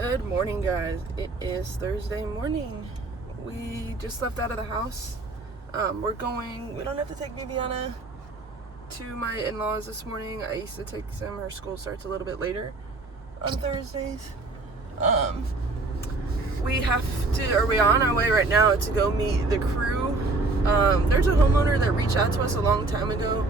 Good morning, guys. It is Thursday morning. We just left out of the house. We don't have to take Viviana to my in-laws this morning. I used to take them. Her school starts a little bit later on Thursdays. We're on our way right now to go meet the crew. There's a homeowner that reached out to us a long time ago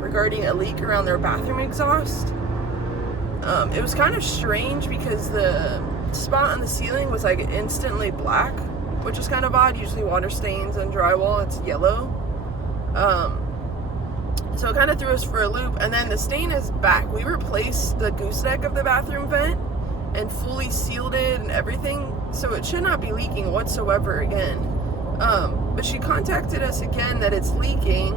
regarding a leak around their bathroom exhaust. It was kind of strange because the spot on the ceiling was like instantly black, which is kind of odd. Usually water stains on drywall, it's yellow. So it kind of threw us for a loop, and then the stain is back. We replaced the gooseneck of the bathroom vent and fully sealed it and everything, so it should not be leaking whatsoever again. But she contacted us again that it's leaking,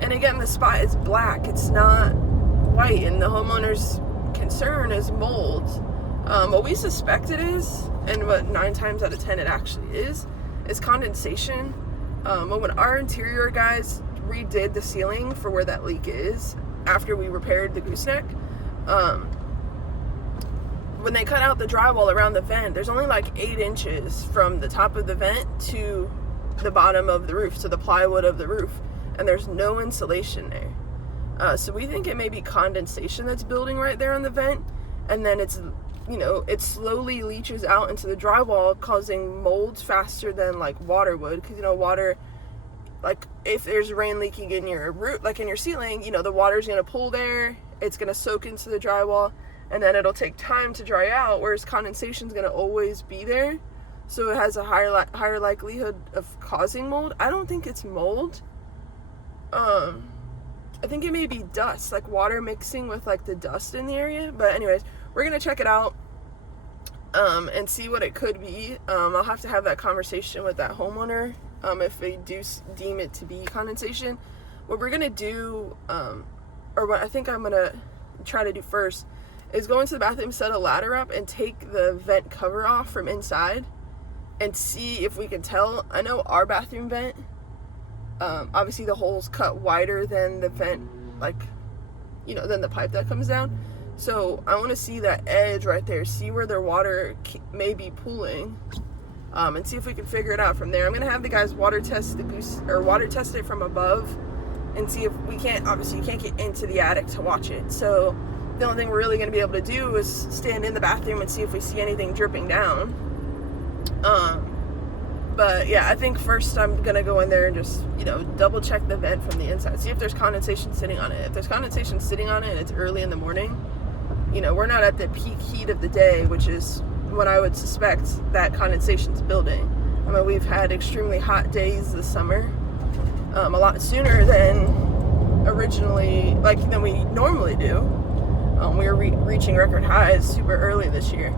and again the spot is black, it's not white, and the homeowner's concern is mold. What we suspect it is, and what 9 times out of 10 it actually is condensation. When our interior guys redid the ceiling for where that leak is after we repaired the gooseneck, when they cut out the drywall around the vent, there's only like 8 inches from the top of the vent to the bottom of the roof, to the plywood of the roof, and there's no insulation there. So we think it may be condensation that's building right there on the vent, and then it slowly leaches out into the drywall, causing molds faster than like water would, because water, like if there's rain leaking in your roof, like in your ceiling, the water's going to pull there, it's going to soak into the drywall, and then it'll take time to dry out, whereas condensation's going to always be there, so it has a higher likelihood of causing mold. I don't think it's mold. I think it may be dust, like water mixing with like the dust in the area. But anyways, we're gonna check it out and see what it could be. I'll have to have that conversation with that homeowner if they do deem it to be condensation. What we're gonna do, or what I think I'm gonna try to do first, is go into the bathroom, set a ladder up, and take the vent cover off from inside and see if we can tell. I know our bathroom vent, obviously the hole's cut wider than the vent, than the pipe that comes down. So I want to see that edge right there, see where their water may be pooling, and see if we can figure it out from there. I'm going to have the guys water test it from above and see if we can't, obviously you can't get into the attic to watch it. So the only thing we're really going to be able to do is stand in the bathroom and see if we see anything dripping down. But yeah, I think first I'm gonna go in there and just, double check the vent from the inside. See if there's condensation sitting on it. If there's condensation sitting on it and it's early in the morning, we're not at the peak heat of the day, which is when I would suspect that condensation's building. I mean, we've had extremely hot days this summer, a lot sooner than than we normally do. We were reaching record highs super early this year.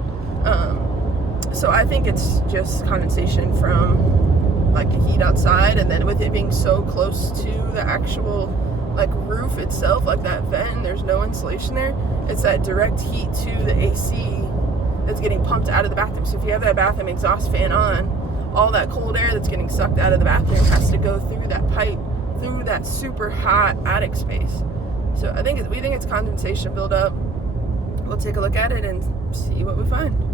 So I think it's just condensation from like the heat outside, and then with it being so close to the actual roof itself, like that vent, and there's no insulation there, it's that direct heat to the AC that's getting pumped out of the bathroom. So if you have that bathroom exhaust fan on, all that cold air that's getting sucked out of the bathroom has to go through that pipe, through that super hot attic space. So we think it's condensation buildup. We'll take a look at it and see what we find.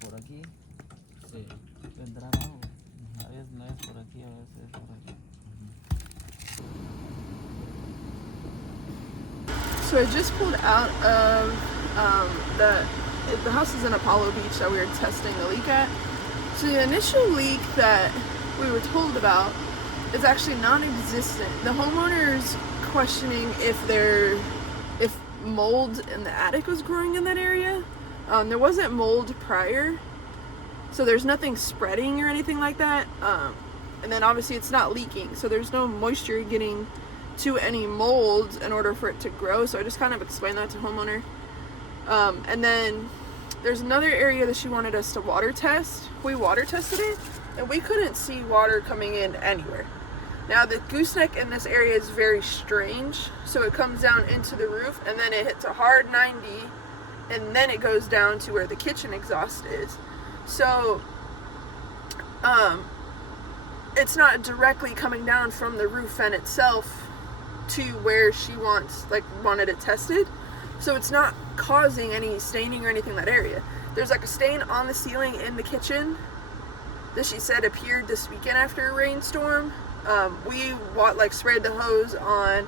Por aquí vendrá abajo. A veces no es por aquí, a veces es por aquí. So I just pulled out of the house is in Apollo Beach that we were testing the leak at. So the initial leak that we were told about is actually non-existent. The homeowner's questioning if mold in the attic was growing in that area. There wasn't mold prior, So there's nothing spreading or anything like that. And then obviously it's not leaking, so there's no moisture getting to any molds in order for it to grow. So I just kind of explained that to homeowner. And then there's another area that she wanted us to water test. We water tested it, and we couldn't see water coming in anywhere. Now the gooseneck in this area is very strange. So it comes down into the roof, and then it hits a hard 90, and then it goes down to where the kitchen exhaust is. So, it's not directly coming down from the roof vent itself to where she wanted it tested. So it's not causing any staining or anything in that area. There's like a stain on the ceiling in the kitchen that she said appeared this weekend after a rainstorm. We sprayed the hose on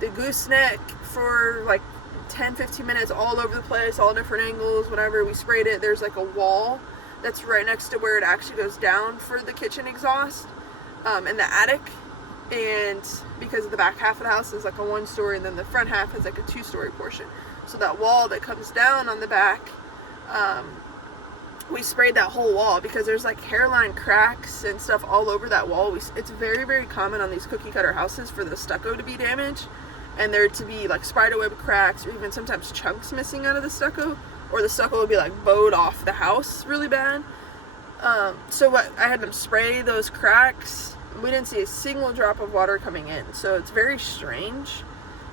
the gooseneck for like 10-15 minutes all over the place, all different angles. Whenever we sprayed it, there's like a wall that's right next to where it actually goes down for the kitchen exhaust, in the attic. And because of the back half of the house is like a 1-story, and then the front half is like a 2-story portion. So that wall that comes down on the back, we sprayed that whole wall because there's like hairline cracks and stuff all over that wall. It's very, very common on these cookie cutter houses for the stucco to be damaged, and there to be like spiderweb cracks, or even sometimes chunks missing out of the stucco, or the stucco would be like bowed off the house really bad. So I had them spray those cracks. We didn't see a single drop of water coming in, so it's very strange.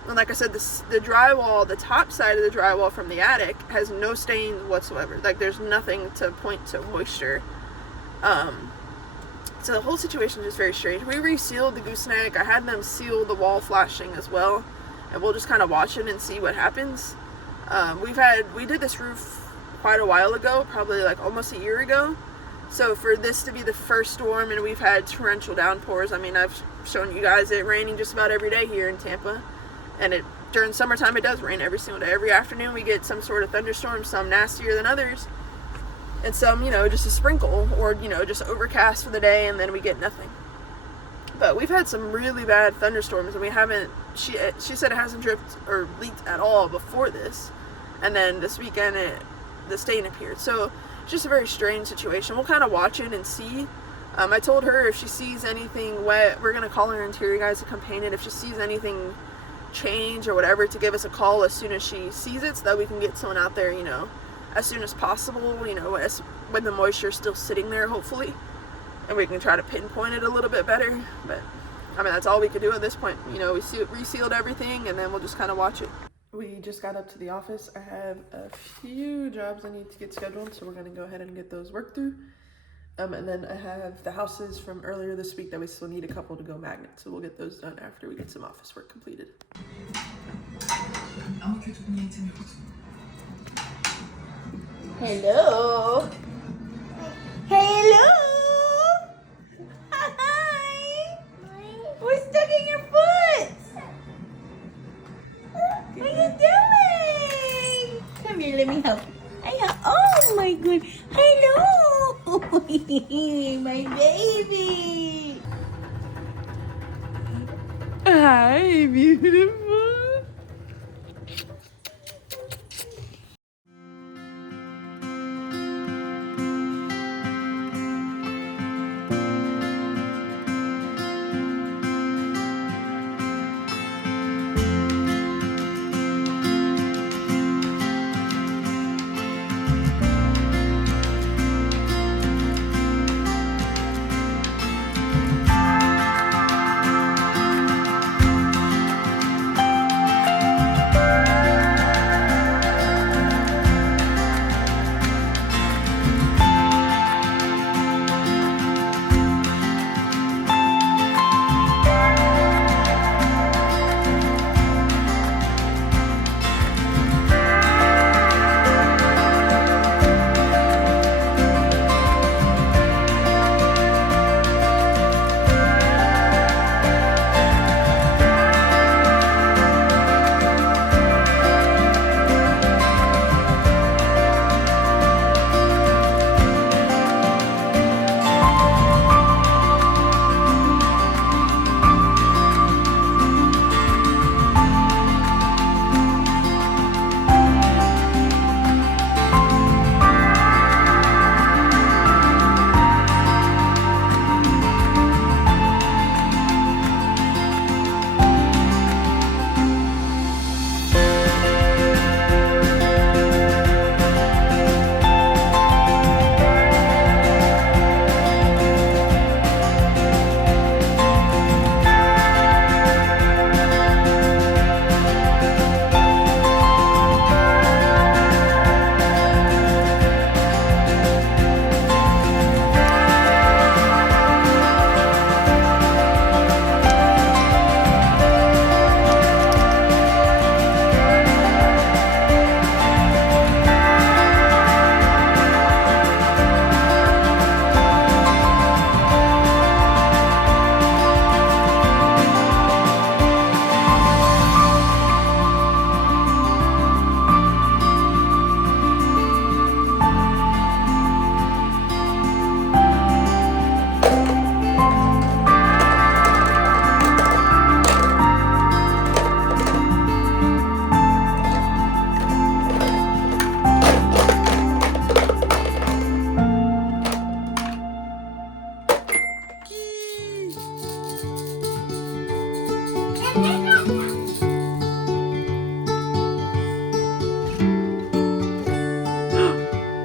And like I said, the drywall, the top side of the drywall from the attic has no stains whatsoever. Like there's nothing to point to moisture. So the whole situation is just very strange. We resealed the gooseneck. I had them seal the wall flashing as well, and we'll just kind of watch it and see what happens. We did this roof quite a while ago, probably like almost a year ago. So for this to be the first storm, and we've had torrential downpours. I mean, I've shown you guys it raining just about every day here in Tampa. And during summertime, it does rain every single day. Every afternoon, we get some sort of thunderstorm, some nastier than others. And some, just a sprinkle, or, just overcast for the day, and then we get nothing. But we've had some really bad thunderstorms, and we haven't, she said it hasn't dripped or leaked at all before this. And then this weekend, the stain appeared. So it's just a very strange situation. We'll kind of watch it and see. I told her if she sees anything wet, we're going to call her interior guys to come paint it. If she sees anything change or whatever, to give us a call as soon as she sees it, so that we can get someone out there, as soon as possible, when the moisture is still sitting there, hopefully, and we can try to pinpoint it a little bit better. But I mean, that's all we could do at this point. We resealed everything, and then we'll just kind of watch it. We just got up to the office. I have a few jobs I need to get scheduled, so we're going to go ahead and get those worked through. And then I have the houses from earlier this week that we still need a couple to go magnet, so we'll get those done after we get some office work completed. Hello. Hello. Hi. What's stuck in your foot? What are you doing? Come here, let me help. Oh my good. Hello. My baby. Hi, beautiful.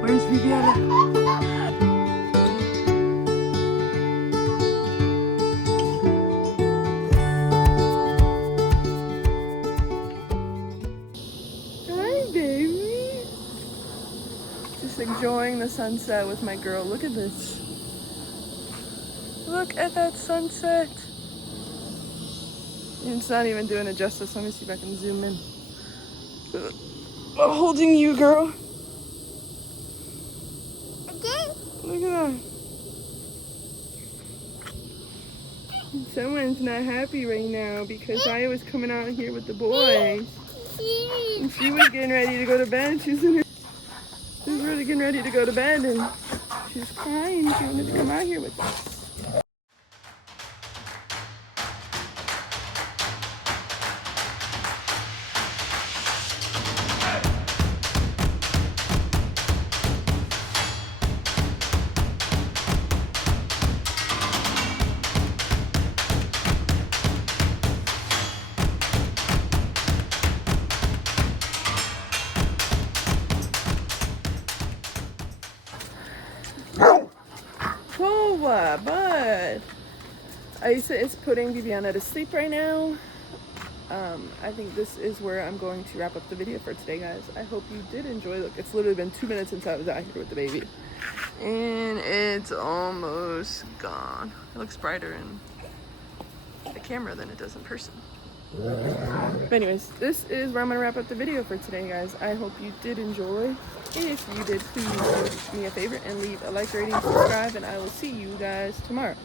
Where's Viviana? Hi, baby. Just enjoying the sunset with my girl. Look at this. Look at that sunset. It's not even doing it justice. Let me see if I can zoom in. I'm holding you, girl. Look at that. Someone's not happy right now because I was coming out here with the boys. And she was getting ready to go to bed. She was really getting ready to go to bed and she was crying. She wanted to come out here with us. Oh, bud. Isa is putting Viviana to sleep right now. I think this is where I'm going to wrap up the video for today, guys. I hope you did enjoy. Look, it's literally been 2 minutes since I was out here with the baby. And it's almost gone. It looks brighter in the camera than it does in person. But anyways, this is where I'm going to wrap up the video for today, guys. I hope you did enjoy. If you did, please do me a favor and leave a like, rating, subscribe, and I will see you guys tomorrow.